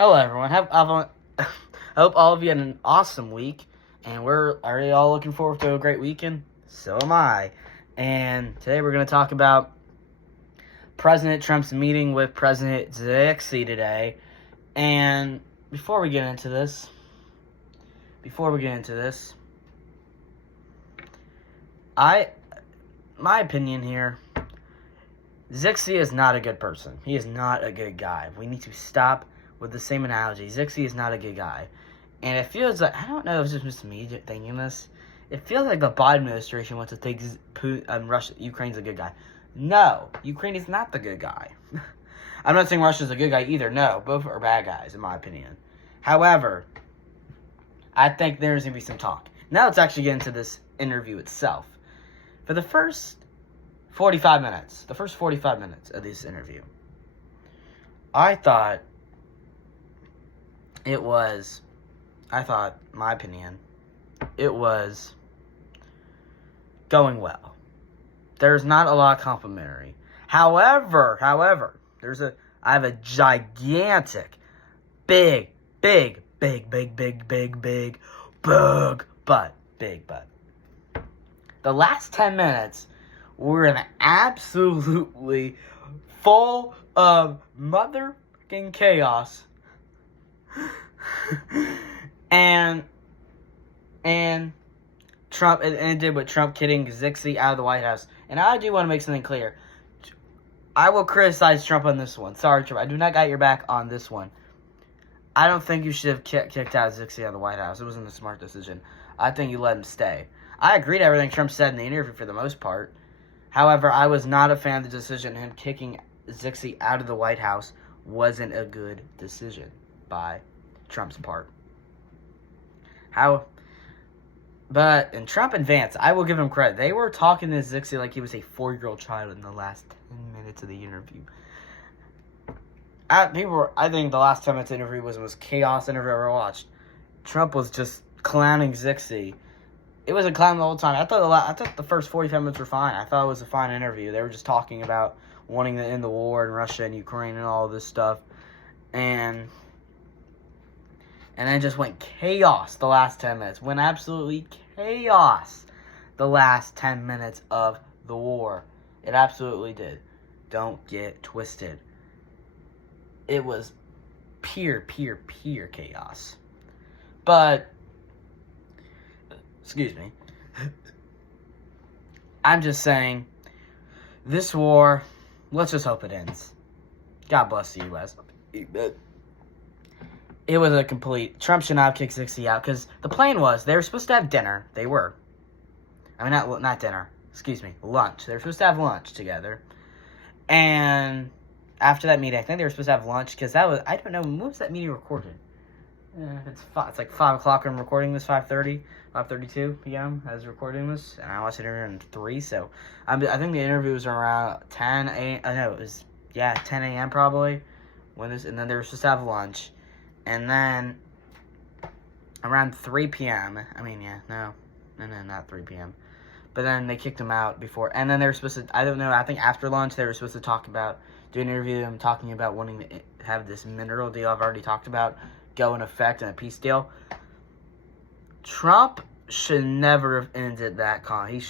Hello, everyone. I hope all of you had an awesome week, and are you all looking forward to a great weekend? So am I. And today we're going to talk about President Trump's meeting with President Zelensky today. And before we get into this, my opinion here, Zelensky is not a good person. He is not a good guy. We need to stop with the same analogy. Zelensky is not a good guy. And it feels like, I don't know if it's just me thinking this, it feels like the Biden administration wants to think Ukraine's a good guy. No, Ukraine is not the good guy. I'm not saying Russia's a good guy either. No, both are bad guys, in my opinion. However, I think there's going to be some talk. Now let's actually get into this interview itself. For the first 45 minutes of this interview, my opinion, it was going well. There's not a lot of complimentary. However, I have a gigantic, big butt. The last 10 minutes were an absolutely full of motherfucking chaos. and Trump, it ended with Trump kidding Zelensky out of the White House. And I do want to make something clear. I will criticize Trump on this one. Sorry, Trump. I do not got your back on this one. I don't think you should have kicked out Zelensky out of the White House. It wasn't a smart decision. I think you let him stay. I agree to everything Trump said in the interview for the most part. However, I was not a fan of the decision. Him kicking Zelensky out of the White House wasn't a good decision by Trump's part. And Trump and Vance, I will give them credit. They were talking to Zelensky like he was a 4-year-old child in the last 10 minutes of the interview. I think the last 10 minutes of the interview was the most chaos interview I've ever watched. Trump was just clowning Zelensky. It was a clown the whole time. I thought the first 45 minutes were fine. I thought it was a fine interview. They were just talking about wanting to end the war in Russia and Ukraine and all this stuff. And then it just went chaos the last 10 minutes. Went absolutely chaos the last 10 minutes of the war. It absolutely did. Don't get twisted. It was pure chaos. But, excuse me. I'm just saying, this war, let's just hope it ends. God bless the U.S. It was a complete... Trump should not have kicked Zelensky out, because the plan was, they were supposed to have dinner. They were. I mean, not dinner. Excuse me. Lunch. They were supposed to have lunch together. And after that meeting, I think they were supposed to have lunch, because that was... I don't know, when was that meeting recorded? It's like 5 o'clock I'm recording this, 5:32 p.m. I was recording this, and I watched it in 3, so... I think the interview was around 10 a.m. No, it was... Yeah, 10 a.m. probably. And then they were supposed to have lunch. And then, around 3 p.m., not 3 p.m., but then they kicked him out before, and then they were supposed to, I think after lunch, they were supposed to do an interview with him talking about wanting to have this mineral deal I've already talked about go in effect in a peace deal. Trump should never have ended that I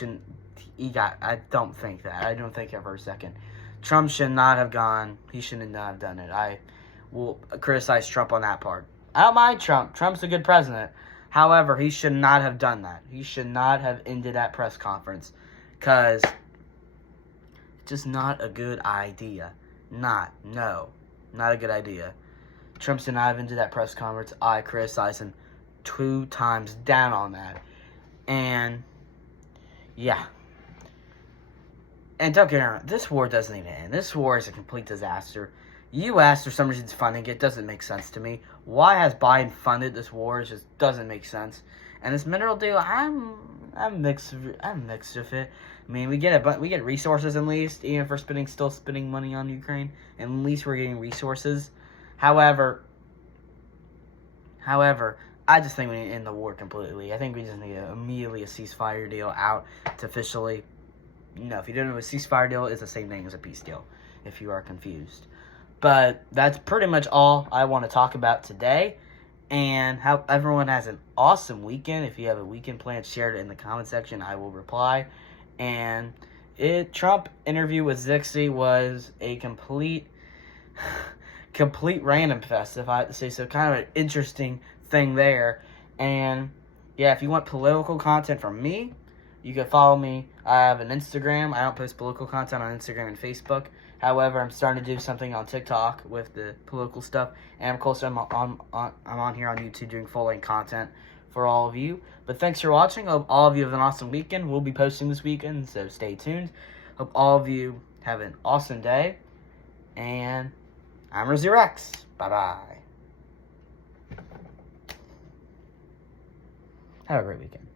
don't think that for a second. Trump should not have gone, he should not have done it. I will criticize Trump on that part. I don't mind Trump. Trump's a good president. However, he should not have done that. He should not have ended that press conference. Because it's just not a good idea. Not a good idea. Trump should not have ended that press conference. I criticize him 2 times down on that. And, yeah. And don't get me wrong, this war doesn't even end. This war is a complete disaster. U.S. for some reason is funding it. Doesn't make sense to me. Why has Biden funded this war? It just doesn't make sense. And this mineral deal, I'm mixed with it. I mean, we get resources at least, even if we're still spending money on Ukraine. At least we're getting resources. However, I just think we need to end the war completely. I think we just need immediately a ceasefire deal out to officially. If you don't know, a ceasefire deal is the same thing as a peace deal. If you are confused. But that's pretty much all I want to talk about today. And how everyone has an awesome weekend. If you have a weekend plan, share it in the comment section. I will reply. And Trump interview with Zixi was a complete random fest, if I have to say so. Kind of an interesting thing there. And yeah, if you want political content from me, you can follow me. I have an Instagram. I don't post political content on Instagram and Facebook. However, I'm starting to do something on TikTok with the political stuff, and of course, I'm on here on YouTube doing full-length content for all of you. But thanks for watching. Hope all of you have an awesome weekend. We'll be posting this weekend, so stay tuned. Hope all of you have an awesome day, and I'm Rosie Rex. Bye-bye. Have a great weekend.